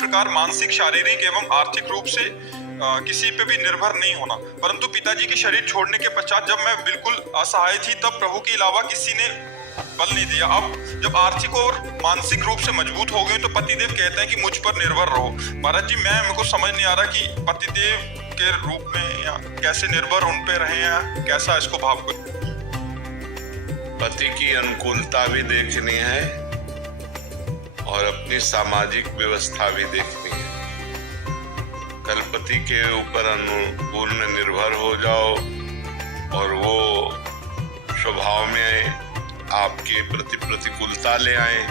प्रकार मानसिक, शारीरिक एवं आर्थिक रूप से किसी पे भी निर्भर नहीं होना। परंतु पिताजी के शरीर छोड़ने के पश्चात जब मैं बिल्कुल असहाय थी, तब प्रभु के अलावा किसी ने बल नहीं दिया। अब जब आर्थिक और मानसिक रूप से मजबूत हो गए तो पतिदेव कहते हैं कि मुझ पर निर्भर रहो। महाराज जी, मेरे को समझ नहीं आ रहा कि पतिदेव के रूप में या कैसे निर्भर उन पे रहे हैं, कैसा इसको भाव करूं। पति की अनुकूलता भी देखनी है और अपनी सामाजिक व्यवस्था भी देखनी है। कल पति के ऊपर अनुकूल में निर्भर हो जाओ और वो स्वभाव में आपके प्रति प्रतिकूलता ले आए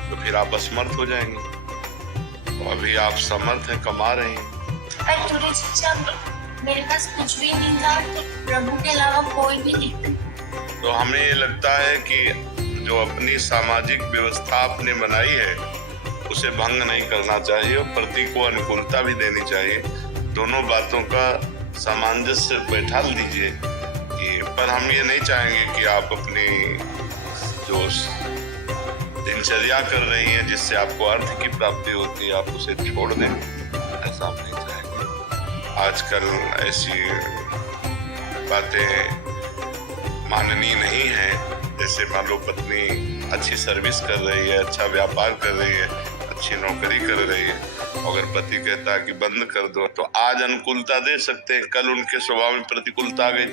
तो फिर आप असमर्थ हो जाएंगे। तो अभी आप समर्थ हैं, कमा रहे हैं। मेरे पास कुछ भी नहीं था, तो प्रभु के अलावा कोई भी नहीं। तो हमें ये लगता है कि जो अपनी सामाजिक व्यवस्था आपने बनाई है उसे भंग नहीं करना चाहिए और पति को अनुकूलता भी देनी चाहिए। दोनों बातों का सामंजस्य बैठा लीजिए। पर हम ये नहीं चाहेंगे कि आप अपनी जो दिनचर्या कर रही हैं जिससे आपको अर्थ की प्राप्ति होती है, आप उसे छोड़ दें, ऐसा हम नहीं चाहेंगे। आजकल ऐसी बातें माननीय नहीं है। जैसे मान लो पत्नी अच्छी सर्विस कर रही है, अच्छा व्यापार कर रही है, अच्छी नौकरी कर रही है, अगर पति कहता है कि बंद कर दो, तो आज अनुकूलता दे सकते हैं, कल उनके स्वभाव में प्रतिकूलता आ गई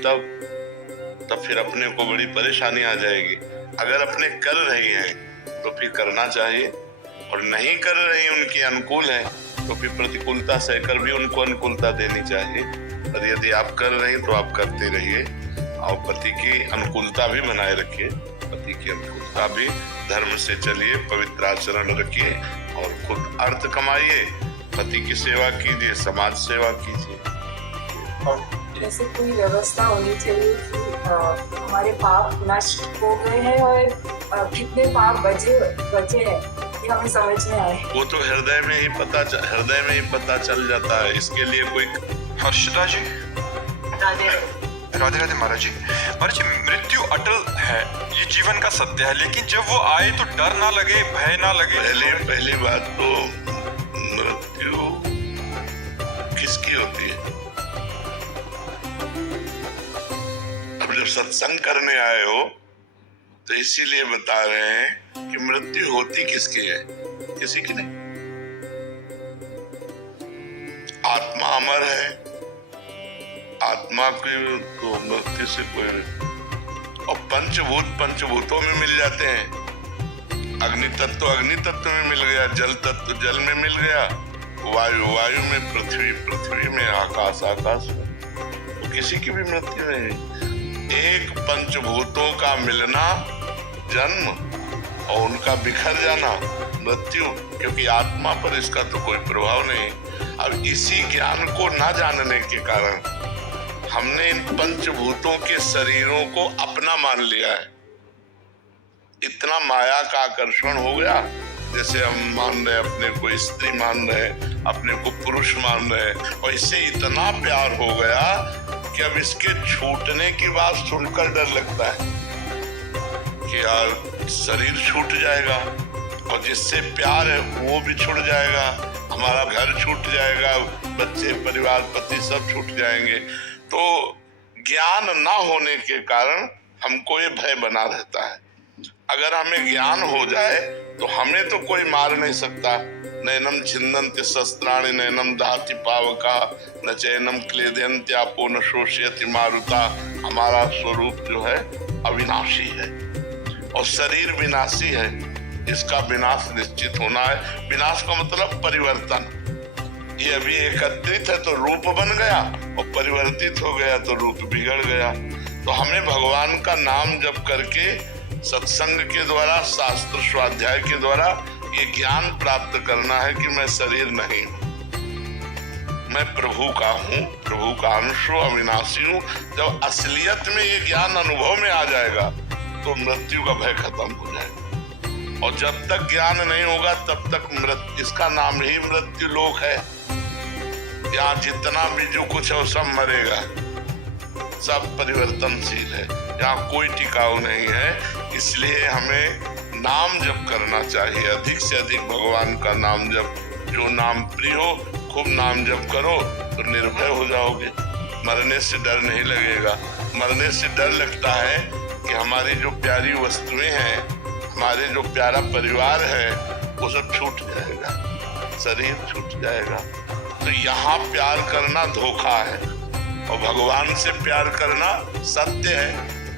तब फिर अपने को बड़ी परेशानी आ जाएगी। अगर अपने कर रही हैं तो फिर करना चाहिए, और नहीं कर रही उनकी अनुकूल है तो फिर प्रतिकूलता सहकर भी उनको अनुकूलता देनी चाहिए। और यदि आप कर रही तो आप करते रहिए और पति की अनुकूलता भी बनाए रखिए। पति की अनुकूलता भी, धर्म से चलिए, पवित्र आचरण रखिए और खुद अर्थ कमाइए, पति की सेवा कीजिए, समाज सेवा कीजिए। और ऐसे कोई व्यवस्था होनी चाहिए कि हमारे पाप नष्ट हो गए हैं और कितने पाप बचे हैं, ये हमें समझ में आए। वो तो हृदय में ही पता चल जाता है। इसके लिए कोई हर्षदा जी, राधे राधे महाराज जी। महाराज जी, मृत्यु अटल है, ये जीवन का सत्य है, लेकिन जब वो आए तो डर ना लगे, भय ना लगे। पहली बात तो मृत्यु किसकी होती है? अब जब सत्संग करने आए हो तो इसीलिए बता रहे हैं कि मृत्यु होती किसकी है? किसी की नहीं। आत्मा अमर है, आत्मा की तो मृत्यु से कोई, और पंचभूतों में मिल जाते हैं। अग्नि तत्व में मिल गया, जल तत्व जल में मिल गया, वायु में, पृथ्वी में, आकाश में, तो किसी की भी मृत्यु नहीं। एक पंचभूतों का मिलना जन्म और उनका बिखर जाना मृत्यु, क्योंकि आत्मा पर इसका तो कोई प्रभाव नहीं। अब इसी ज्ञान को ना जानने के कारण हमने इन पंचभूतों के शरीरों को अपना मान लिया है। इतना माया का आकर्षण हो गया, जैसे हम मान रहे अपने को स्त्री मान रहे, अपने को पुरुष मान रहे, और इससे इतना प्यार हो गया कि अब इसके छूटने की बात सुनकर डर लगता है कि यार शरीर छूट जाएगा, और जिससे प्यार है वो भी छूट जाएगा, हमारा घर छूट जाएगा, बच्चे, परिवार, पति सब छूट जाएंगे। तो ज्ञान ना होने के कारण हमको ये भय बना रहता है। अगर हमें ज्ञान हो जाए तो हमें तो कोई मार नहीं सकता। नैनम छिन्दन्ति शस्त्राणि नैनम दहति पावका न चैनम क्लेदयन्ति आपो न शोषयति मारुता। हमारा स्वरूप जो है अविनाशी है और शरीर विनाशी है, इसका विनाश निश्चित होना है। विनाश का मतलब परिवर्तन। ये अभी एकत्रित है तो रूप बन गया, और परिवर्तित हो गया तो रूप बिगड़ गया। तो हमें भगवान का नाम जप करके सत्संग के द्वारा, शास्त्र स्वाध्याय के द्वारा ये ज्ञान प्राप्त करना है कि मैं शरीर नहीं हूँ, मैं प्रभु का हूँ, प्रभु का अंश हूँ, अविनाशी हूँ। जब असलियत में ये ज्ञान अनुभव में आ जाएगा तो मृत्यु का भय खत्म हो जाएगा। और जब तक ज्ञान नहीं होगा तब तक मृत्यु, इसका नाम ही मृत्यु लोक है। यहाँ जितना भी जो कुछ है वो सब मरेगा, सब परिवर्तनशील है, यहाँ कोई टिकाऊ नहीं है। इसलिए हमें नाम जप करना चाहिए, अधिक से अधिक भगवान का नाम जप। जो नाम प्रिय हो खूब नाम जप करो तो निर्भय हो जाओगे, मरने से डर नहीं लगेगा। मरने से डर लगता है कि हमारी जो प्यारी वस्तुएं हैं, हमारे जो प्यारा परिवार है, वो सब छूट जाएगा, शरीर छूट जाएगा। तो यहाँ प्यार करना धोखा है और भगवान से प्यार करना सत्य है,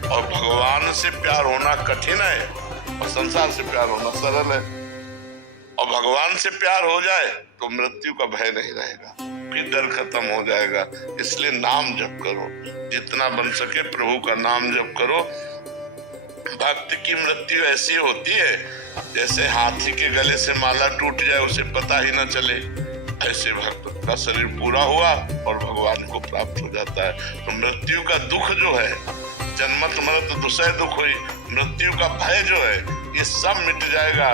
और भगवान से प्यार होना कठिन है और संसार से प्यार होना सरल है। और भगवान से प्यार हो जाए तो मृत्यु का भय नहीं रहेगा, फिर डर खत्म हो जाएगा। इसलिए नाम जप करो, जितना बन सके प्रभु का नाम जप करो। भक्त की मृत्यु ऐसी होती है जैसे हाथी के गले से माला टूट जाए, उसे पता ही न चले। ऐसे भक्त का शरीर पूरा हुआ और भगवान को प्राप्त हो जाता है। तो मृत्यु का दुख जो है, जन्मत मरत दुसह दुख हुई, मृत्यु का भय जो है, ये सब मिट जाएगा।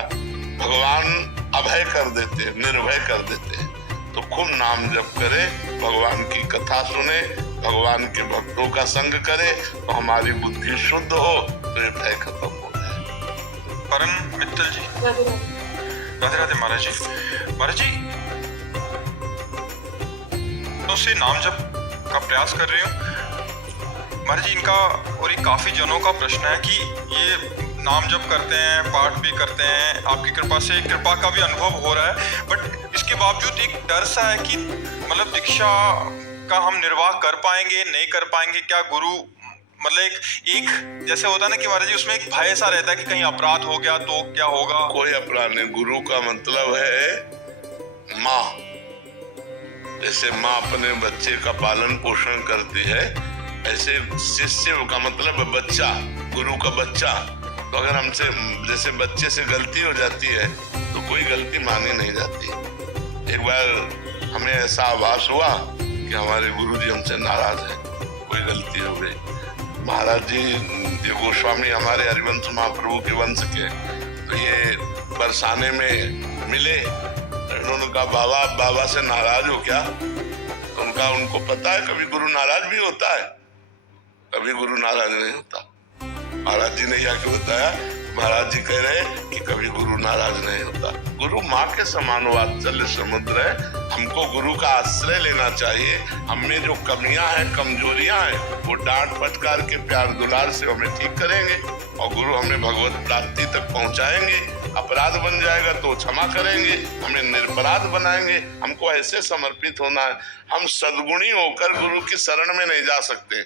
भगवान अभय कर देते हैं, निर्भय कर देते हैं। तो खूब नाम जप करे, भगवान की कथा सुने, भगवान के भक्तों का संग करे, तो हमारी बुद्धि शुद्ध हो तो ये भय खत्म हो जाए। परम मित्तल जी, राधे राधे महाराज जी। महाराज जी तो से नाम जप का प्रयास कर रही हूँ महाराज जी। इनका और ये काफी जनों का प्रश्न है कि ये नाम जप करते हैं, पाठ भी करते हैं, आपकी कृपा से कृपा का भी अनुभव हो रहा है, बट इसके बावजूद एक डर सा है कि मतलब दीक्षा का हम निर्वाह कर पाएंगे नहीं कर पाएंगे, क्या गुरु मतलब एक जैसे होता है ना कि महाराज जी उसमें एक भय सा रहता है कि कहीं अपराध हो गया तो क्या होगा। कोई अपराध नहीं। गुरु का मतलब है माँ। जैसे माँ अपने बच्चे का पालन पोषण करती है, ऐसे शिष्य का मतलब है बच्चा, गुरु का बच्चा। तो अगर हमसे जैसे बच्चे से गलती हो जाती है तो कोई गलती मानी नहीं जाती। एक बार हमें ऐसा आभास हुआ कि हमारे गुरुजी हमसे नाराज हैं, कोई गलती हो गई। महाराज जी ये गोस्वामी हमारे हरिवंश महाप्रभु के वंश के, तो ये बरसाने में मिले। उन्होंने कहा बाबा से नाराज हो क्या? तो उनको पता है कभी गुरु नाराज भी होता है, कभी गुरु नाराज नहीं होता। महाराज जी ने आके बताया, महाराज जी कह रहे कि कभी गुरु नाराज नहीं होता। गुरु माँ के समान वात्सल्य समुद्र है। हमको गुरु का आश्रय लेना चाहिए। हमें जो कमियां हैं, कमजोरियां हैं, वो डांट फटकार के प्यार दुलार से हमें ठीक करेंगे और गुरु हमें भगवत प्राप्ति तक पहुंचाएंगे। अपराध बन जाएगा तो क्षमा करेंगे, हमें निरपराध बनाएंगे। हमको ऐसे समर्पित होना है। हम सद्गुणी होकर गुरु की शरण में नहीं जा सकते,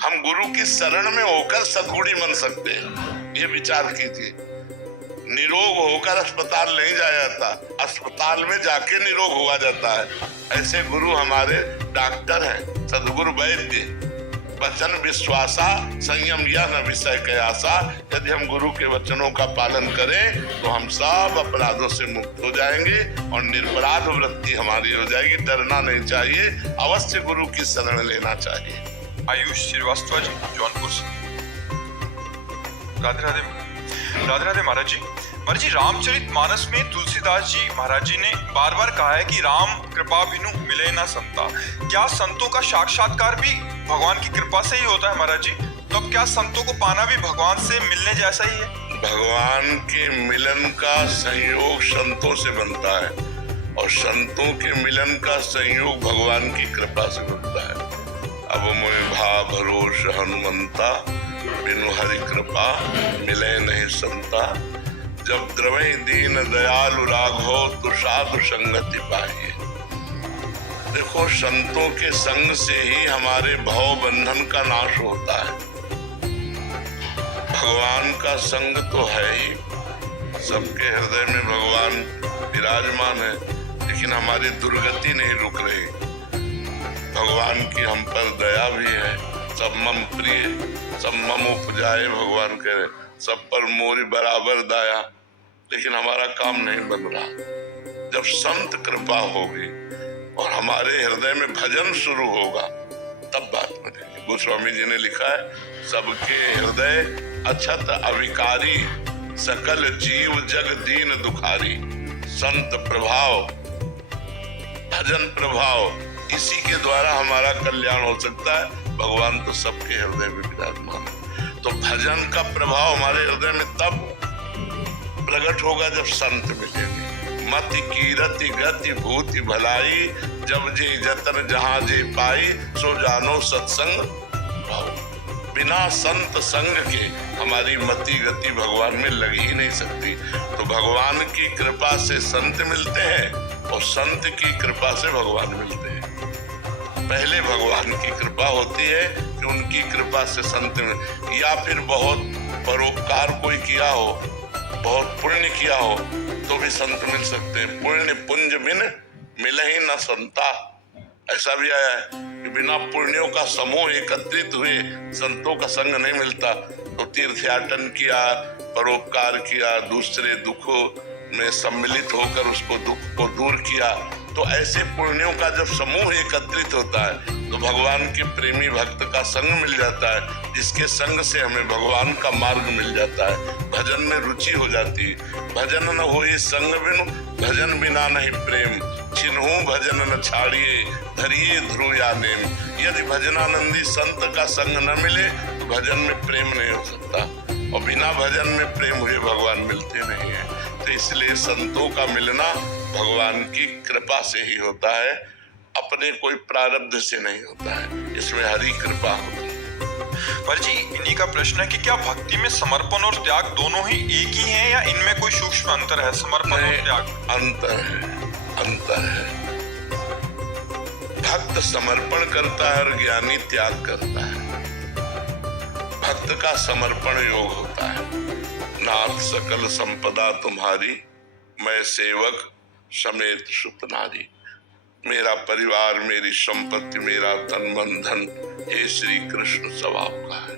हम गुरु की शरण में होकर सद्गुणी बन सकते हैं। ये विचार कीजिए। निरोग होकर अस्पताल नहीं जाया जाता, अस्पताल में जाके निरोग हुआ जाता है। ऐसे गुरु हमारे डॉक्टर हैं, सद्गुरु वैद्य। वचन विश्वासा संयम यह न विषय कयासा। यदि हम गुरु के वचनों का पालन करें तो हम सब अपराधों से मुक्त हो जाएंगे और निर्पराध वृत्ति हमारी हो जाएगी। डरना नहीं चाहिए, अवश्य गुरु की शरण लेना चाहिए। आयुष श्रीवास्तव जी जौनपुर से। राधे राधे राधे राधे महाराज जी। महाराज जी रामचरितमानस में तुलसीदास जी महाराज जी ने बार बार कहा है कि राम कृपा बिनु मिले ना संता। क्या संतों का साक्षात्कार भी भगवान की कृपा से ही होता है महाराज जी? तो अब क्या संतों को पाना भी भगवान से मिलने जैसा ही है? भगवान के मिलन का संयोग संतों से बनता है और संतों के मिलन का संयोग भगवान की कृपा से बनता है। अब मोहि भाव भरोस हनुमंता, बिनु हरि कृपा मिले नहीं संता। जब द्रवै दीन दयालु राघो, तो साधु संगति पाइए। देखो, संतों के संग से ही हमारे भव बंधन का नाश होता है। भगवान का संग तो है ही, सबके हृदय में भगवान विराजमान है, लेकिन हमारी दुर्गति नहीं रुक रही। भगवान की हम पर दया भी है। सब मम प्रिय सब मम उपजाए, भगवान कह रहे सब पर मोरी बराबर दाया, लेकिन हमारा काम नहीं बन रहा। जब संत कृपा होगी और हमारे हृदय में भजन शुरू होगा तब बात बनेगी। गोस्वामी जी ने लिखा है, सबके हृदय अछत अविकारी, सकल जीव जग दीन दुखारी। संत प्रभाव, भजन प्रभाव, इसी के द्वारा हमारा कल्याण हो सकता है। भगवान तो सबके हृदय में विराजमान है। तो भजन का प्रभाव हमारे हृदय में तब प्रकट होगा जब संत मिलेंगे। मति कीरति गति भूति भलाई, जब जे जतन जहां जे पाई, सो जानो सत्संग भाव। बिना संत संग के हमारी मति गति भगवान में लग ही नहीं सकती। तो भगवान की कृपा से संत मिलते हैं और संत की कृपा से भगवान मिलते हैं। पहले भगवान की कृपा होती है कि उनकी कृपा से संत मिल, या फिर बहुत परोपकार कोई किया हो, बहुत पुण्य किया हो तो भी संत मिल सकते हैं। पुण्य पुंज बिन मिले ही न संता, ऐसा भी आया है कि बिना पुण्यों का समूह एकत्रित हुए संतों का संग नहीं मिलता। तो तीर्थयाटन किया, परोपकार किया, दूसरे दुखों में सम्मिलित होकर उसको दुख को दूर किया, तो ऐसे पुण्यों का जब समूह एकत्रित होता है तो भगवान के प्रेमी भक्त का संग मिल जाता है, जिसके संग से हमें भगवान का मार्ग मिल जाता है, भजन में रुचि हो जाती है। भजन न होए संग बिनु, भजन बिना नहीं प्रेम, छिन्हु भजन न छाड़िए, धरिए ध्रुव या नेम। यदि भजनानंदी संत का संग न मिले तो भजन में प्रेम नहीं हो सकता, और बिना भजन में प्रेम हुए भगवान मिलते नहीं है। तो इसलिए संतों का मिलना भगवान की कृपा से ही होता है, अपने कोई प्रारब्ध से नहीं होता है, इसमें हरि कृपा होती है। पर जी इन्हीं का प्रश्न है कि क्या भक्ति में समर्पण और त्याग दोनों ही एक ही हैं या इनमें कोई सूक्ष्म अंतर है? समर्पण और त्याग अंतर है, अंतर है। भक्त समर्पण करता है और ज्ञानी त्याग करता है। भक्त का समर्पण योग होता है, नाथ सकल संपदा तुम्हारी, मैं सेवक समेत सुत नारी। मेरा परिवार, मेरी संपत्ति, मेरा तन मन धन, हे श्री कृष्ण सब आपका है।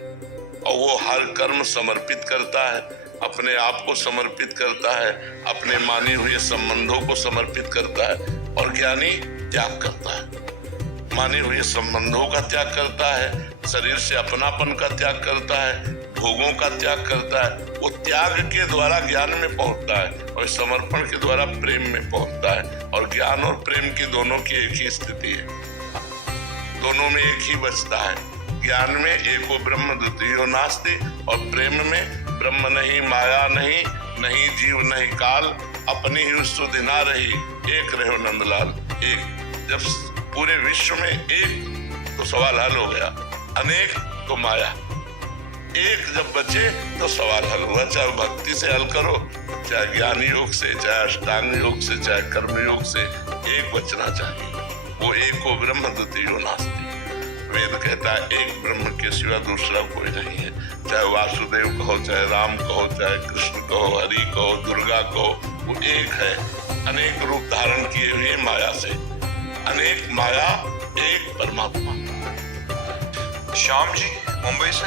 और वो हर कर्म समर्पित करता है, अपने आप को समर्पित करता है, अपने माने हुए संबंधों को समर्पित करता है। और ज्ञानी त्याग करता है, माने हुए संबंधों का त्याग करता है, शरीर से अपनापन का त्याग करता है, भोगों का त्याग करता है। वो त्याग के द्वारा ज्ञान में पहुंचता है और समर्पण के द्वारा प्रेम में पहुंचता है। और ज्ञान और प्रेम की दोनों की एक ही स्थिति है, दोनों में एक ही बचता है। ज्ञान में एको ब्रह्म द्वितीयो नास्ति, और प्रेम में ब्रह्म नहीं, माया नहीं, नहीं जीव नहीं काल, अपनी ही सुधि ना रही, एक रहो नंदलाल। एक जब पूरे विश्व में एक तो सवाल हल हो गया, अनेक तो माया, एक जब बचे तो सवाल हल हुआ। चाहे भक्ति से हल करो, चाहे ज्ञान योग से, चाहे अष्टांग योग से, चाहे कर्म योग से, एक बचना चाहिए। वो एको ब्रह्म द्वितीयो नास्ति। वेद कहता है एक ब्रह्म के सिवा दूसरा कोई नहीं है। चाहे वासुदेव कहो, चाहे राम कहो, चाहे कृष्ण कहो, हरि कहो, दुर्गा कहो, वो एक है। अनेक रूप धारण किए हुए माया से, अनेक माया एक परमात्मा। श्याम जी मुंबई से,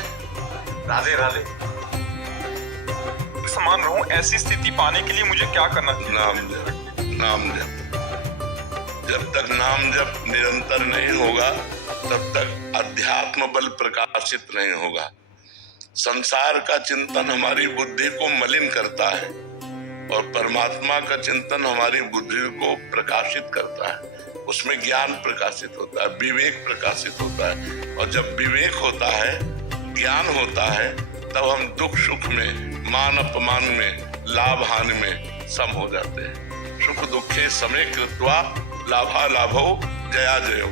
राधे राधे। समान रहूं, ऐसी स्थिति पाने के लिए मुझे क्या करना चाहिए? नाम जप, नाम जप। जब तक नाम जप निरंतर नहीं होगा तब तक अध्यात्म बल प्रकाशित नहीं होगा। संसार का चिंतन हमारी बुद्धि को मलिन करता है और परमात्मा का चिंतन हमारी बुद्धि को प्रकाशित करता है। उसमें ज्ञान प्रकाशित होता है, विवेक प्रकाशित होता है। और जब विवेक होता है, ज्ञान होता है, तब हम दुख सुख में, मान अपमान में, लाभ हानि में सम हो जाते हैं। सुख दुखे समय कृत्वा लाभा लाभो जया जयो।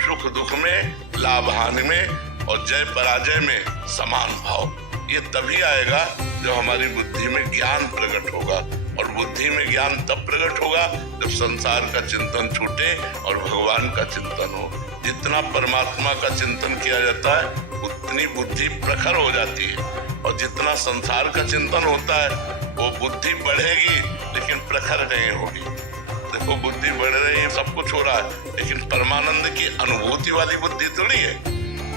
सुख दुख में, लाभ हानि में और जय पराजय में समान भाव। ये तभी आएगा जब हमारी बुद्धि में ज्ञान प्रकट होगा। और बुद्धि में ज्ञान तब प्रकट होगा जब संसार का चिंतन छूटे और भगवान का चिंतन हो। जितना परमात्मा का चिंतन किया जाता है उतनी बुद्धि प्रखर हो जाती है, और जितना संसार का चिंतन होता है वो बुद्धि बढ़ेगी लेकिन प्रखर नहीं होगी। देखो बुद्धि बढ़ रही है, सब कुछ हो रहा है, लेकिन परमानंद की अनुभूति वाली बुद्धि थोड़ी है।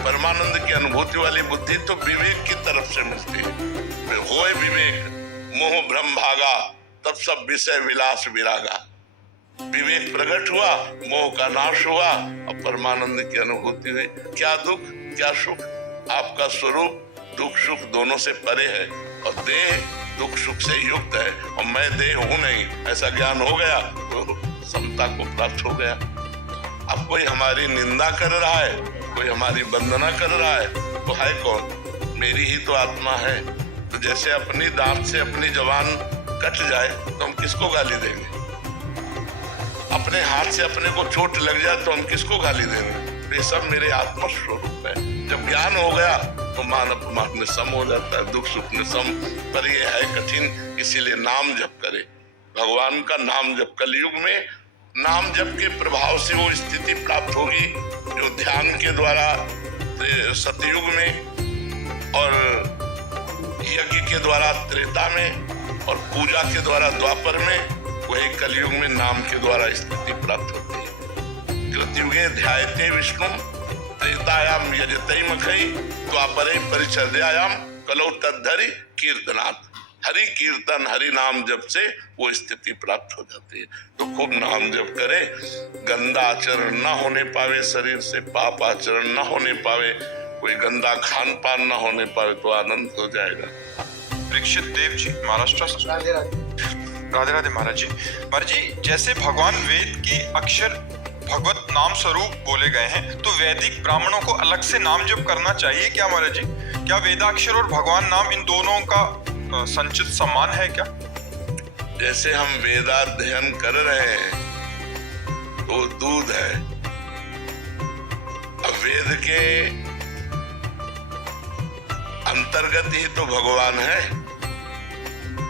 परमानंद की अनुभूति वाली बुद्धि तो विवेक की तरफ से मिलती है। होए विवेक मोह भ्रम भागा, तब सब विषय विलास विरागा। विवेक प्रकट हुआ, मोह का नाश हुआ और परमानंद की अनुभूति हुई। क्या दुख क्या सुख, आपका स्वरूप दुख सुख दोनों से परे है और देह दुख सुख से युक्त है और मैं देह हूं नहीं, ऐसा ज्ञान हो गया तो समता को प्राप्त हो गया। अब कोई हमारी निंदा कर रहा है, कोई हमारी वंदना कर रहा है, तो है कौन? मेरी ही तो आत्मा है। तो जैसे अपनी दांत से अपनी जबान कट जाए तो हम किसको गाली देंगे? अपने हाथ से अपने को चोट लग जाए तो हम किसको गाली देंगे? ये सब मेरे आत्मस्वरूप है। जब ज्ञान हो गया तो मान अपमान में सम हो जाता है, दुख सुख में सम। पर ये है कठिन, इसीलिए नाम जप करे, भगवान का नाम जप। कलयुग में नाम जप के प्रभाव से वो स्थिति प्राप्त होगी जो ध्यान के द्वारा सतयुग में और यज्ञ के द्वारा त्रेता में और पूजा के द्वारा द्वापर में, वही कलयुग में नाम के द्वारा स्थिति प्राप्त होती है। कृतयुगे ध्यायते विष्णु, त्रेतायाम यजते मखई, द्वापरे परिचर्यायाम कलौ तद्धरि कीर्तनात्। हरि कीर्तन हरि नाम जप से वो स्थिति प्राप्त हो जाती है। तो खूब नाम जप करे, गंदा आचरण न होने पावे शरीर से, पाप आचरण न होने पावे, कोई गंदा खान पान न होने पावे, तो आनंद हो जाएगा। परीक्षित देव जी, महाराष्ट्र से। राधे राधे महाराज जी। महाराज जी, जैसे भगवान वेद के अक्षर भगवत नाम स्वरूप बोले गए हैं, तो वैदिक ब्राह्मणों को अलग से नाम जप करना चाहिए क्या महाराज जी? क्या वेदाक्षर और भगवान नाम इन दोनों का संचित सम्मान है क्या? जैसे हम वेदाध्ययन कर रहे हैं तो दूध है। अब वेद के अंतर्गत ही तो भगवान है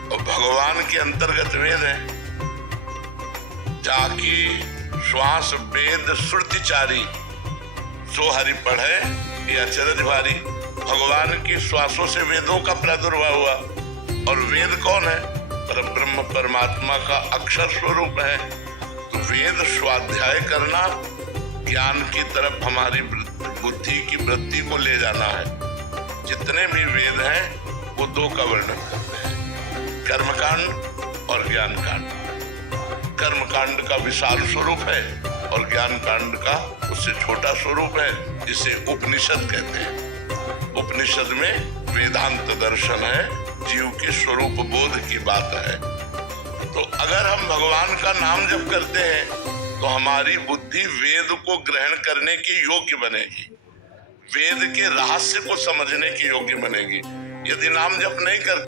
और भगवान के अंतर्गत वेद है। जाकी श्वास वेद श्रुतिचारी, सो हरि पढ़े ये अचरज भारी। भगवान की श्वासों से वेदों का प्रादुर्भाव हुआ। और वेद कौन है? परब्रह्म परमात्मा का अक्षर स्वरूप है। तो वेद स्वाध्याय करना, ज्ञान की तरफ हमारी बुद्धि की वृत्ति को ले जाना है। जितने भी वेद हैं वो दो का वर्णन करते हैं, कर्मकांड और ज्ञान कांड। कर्मकांड का विशाल स्वरूप है और ज्ञान कांड का उससे छोटा स्वरूप है, जिसे उपनिषद कहते हैं। उपनिषद में वेदांत दर्शन है, जीव के स्वरूप बोध की बात है। तो अगर हम भगवान का नाम जप करते हैं तो हमारी बुद्धि वेद को ग्रहण करने के योग्य बनेगी, वेद के रहस्य को समझने की योग्य बनेगी। यदि नाम जप नहीं करते